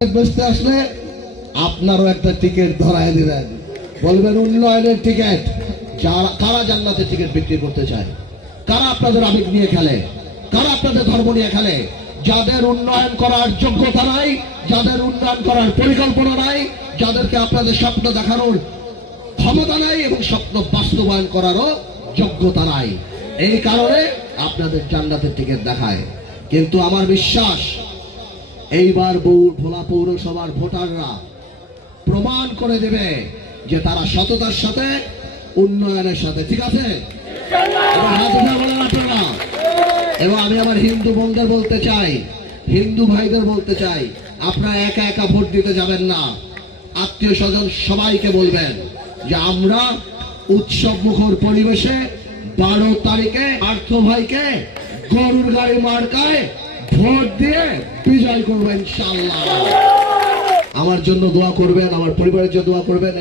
বসতে আসলে আপনারও একটা টিকিট ধরায় দিবেন, বলবেন উন্নয়নের টিকিট। যারা কারা জান্নাতের টিকিট বিক্রি করতে চায়, কারা আপনাদের আবেগ নিয়ে খেলে, কারা আপনাদের ধর্ম নিয়ে খেলে, যাদের উন্নয়ন করার যোগ্যতা নাই, যাদের উন্নয়ন করার পরিকল্পনা নাই, যাদেরকে আপনাদের স্বপ্ন দেখানোর ক্ষমতা নাই এবং স্বপ্ন বাস্তবায়ন করারও যোগ্যতা নাই, এই কারণে আপনাদের জান্নাতের টিকিট দেখায়। কিন্তু আমার বিশ্বাস এইবার ভোলা পৌরসভার ভোটাররা প্রমাণ করে দেবে যে তারা সততার সাথে উন্নয়নের সাথে, ঠিক আছে? এবং আমি আমার হিন্দু বোনদের বলতে চাই, হিন্দু ভাইদের বলতে চাই, আপনারা একা একা ভোট দিতে যাবেন না, আত্মীয় স্বজন সবাইকে বলবেন যে আমরা উৎসব মুখর পরিবেশে 12 তারিখে পার্থ ভাইকে গরুর গাড়ি মার্কায় ভোট দিয়ে বিজয় করবেন ইনশাআল্লাহ। আমার জন্য দোয়া করবেন, আমার পরিবারের জন্য দোয়া করবেন।